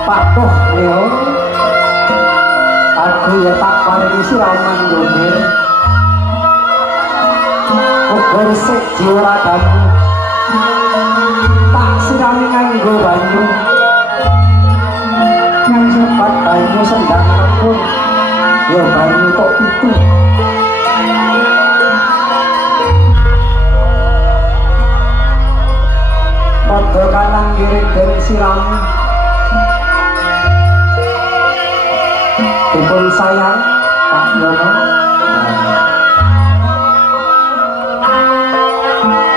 Pak Poh Leo aku ya tak paringi siraman dene uga resik jiwa ragamu tak sirami nganggo banyu kang sobat banyu sendang pun ya banyu kok itu padha kanang kiri den sirami dipun sayang Pak Yono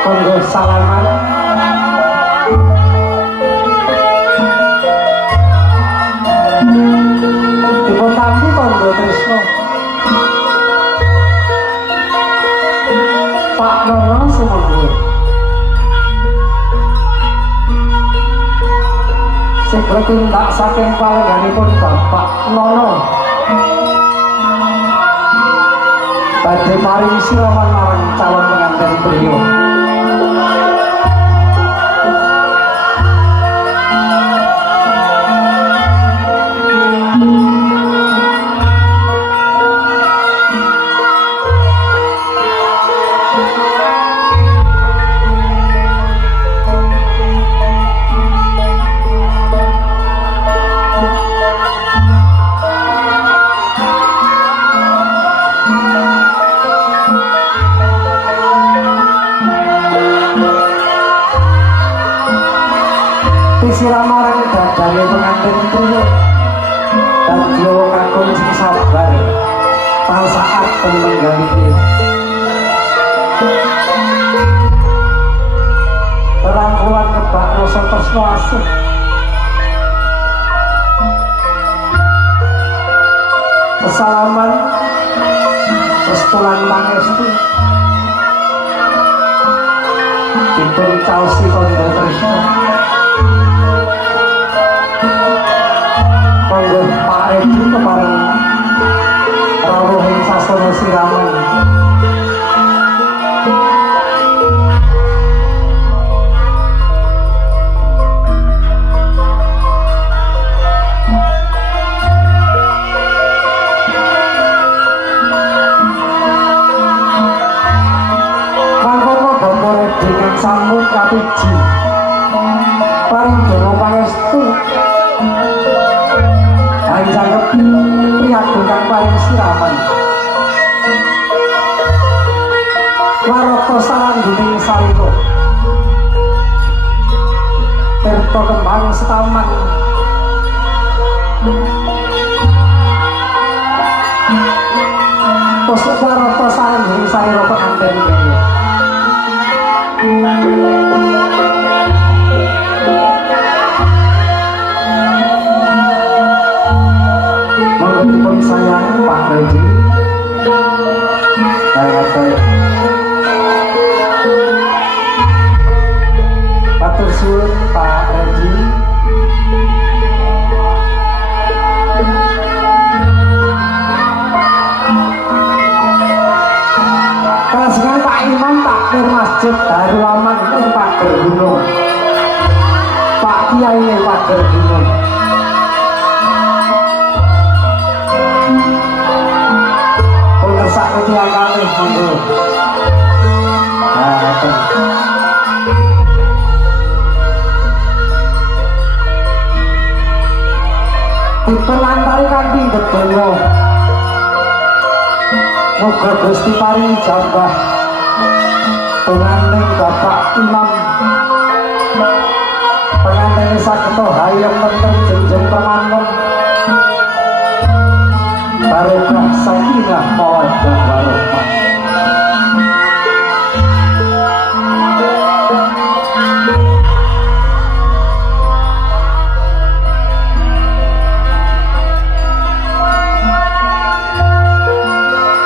monggo salaman dipun tampi monggo tresno Pak Yono sumangga segera tindak saking palengganipun Bapak Nono badhe paring siraman marang calon pengantin beliau. Siramarang dadane pengantin priya dan jiwa kakung sing sabar tansah atem menggalike rangkulan kebak rasa tresna asih kesalaman restulan pangestu dipun caosi kandha tresna monggo Pak Edi kepareng rawuhing sasana siraman. Mangkono Bapak Edi kang sampun kapiji kanggo nah ngeten diperlantari kanthi bedoyo muga Gusti paring jambah pengantin Bapak Imam pengantin sageta hayam tentrem jenjeng permanen barokah sakinah mawaddah warahmah.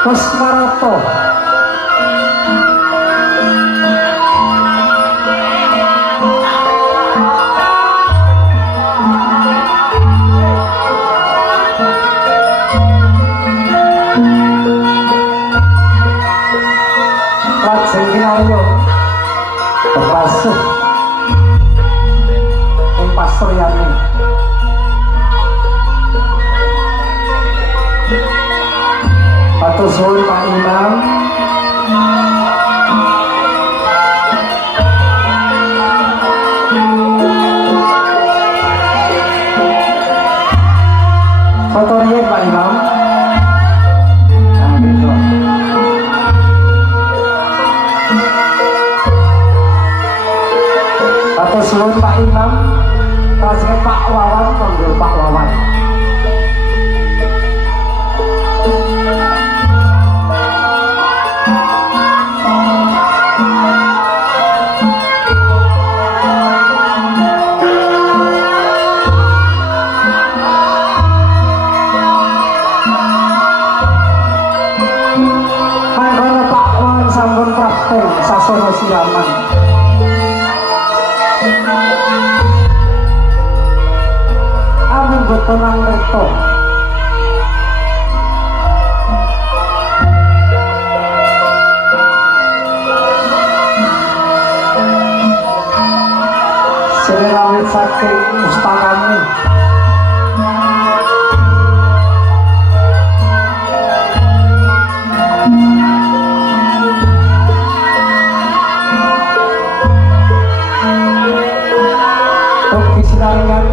Wes marata lajeng kinarya bebasuh ing pasuryaning Atur suwun Pak Imam. Foto riyen Pak Imam. Nah, gitu. Atur suwun Pak Imam. Kasih Pak Wawan, panggil Pak Wawan. Sampun praktek sasana siraman. Amin boten ngreta. Serawit saking mustakane. Sinaringan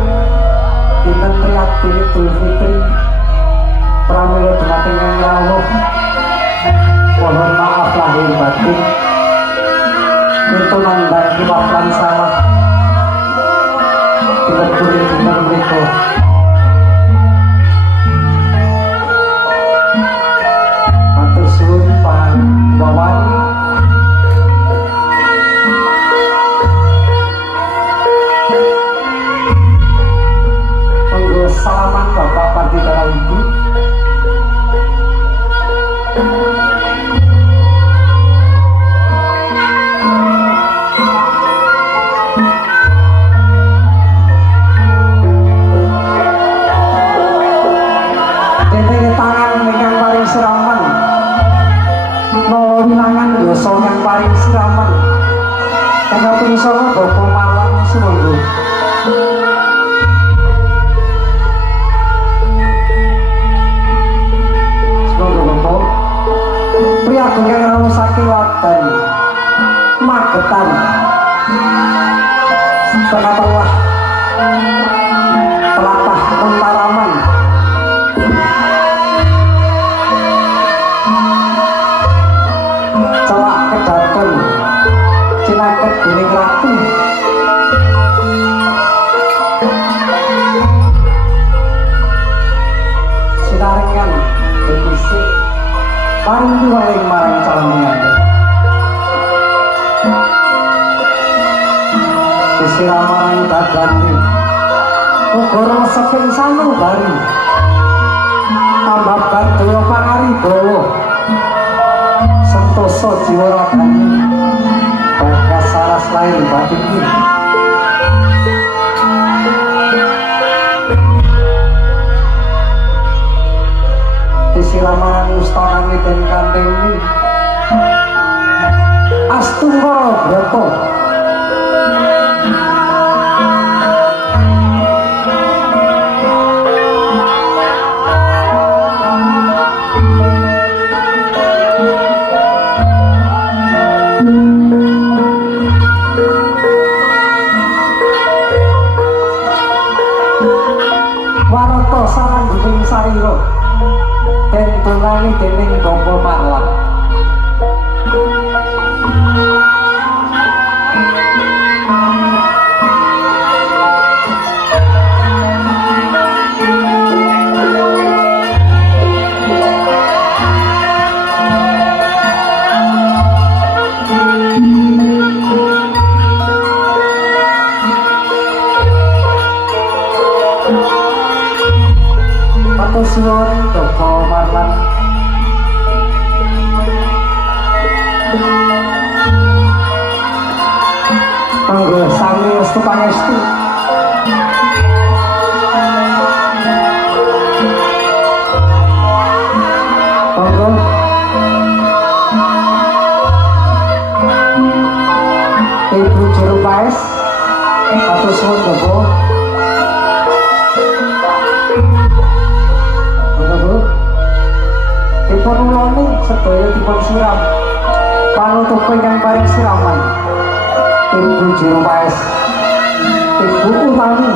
dinten Triyadi Idul Fitri pramila dhumateng ing rawuh mohon maaf lahir batin nutunan dan kilaf lan salah dileburi dinten menika matur suwun Pak Wawan. Salaman Bapak Partidara Ibu. Dene tangan ingkang paring siraman. Nawa wilangan dosa yang paring siraman. Kangge pirsa Bapak Marwan sumangga. Priyagung rawuh saking Wadan Magetan Tengah-tengah Telatah Mentaraman Celak Kedaton Cinaket Gunung Ratu Sinaringan Berbisik paring diwaling marang calon pengantin. Disiraman daganti, uga seping sanubari. Tambah bandoyo pangaribawa. Sentosa jiwa ragani, bagas saras lahir batin iki. Disiraman ustanan den kanteni Astungkara Brata Waroto sarangguning sarira den tungani dening Bapa Marlan. Matur suwun Bapa Marlan. Monggo sami restu pangestu. Monggo. Ibu Juru Paes, matur suwun Bapak. Dipun uloni sedaya dipun siram panutup ingkang paring siraman Ibu Juru Paes, Ibu Utami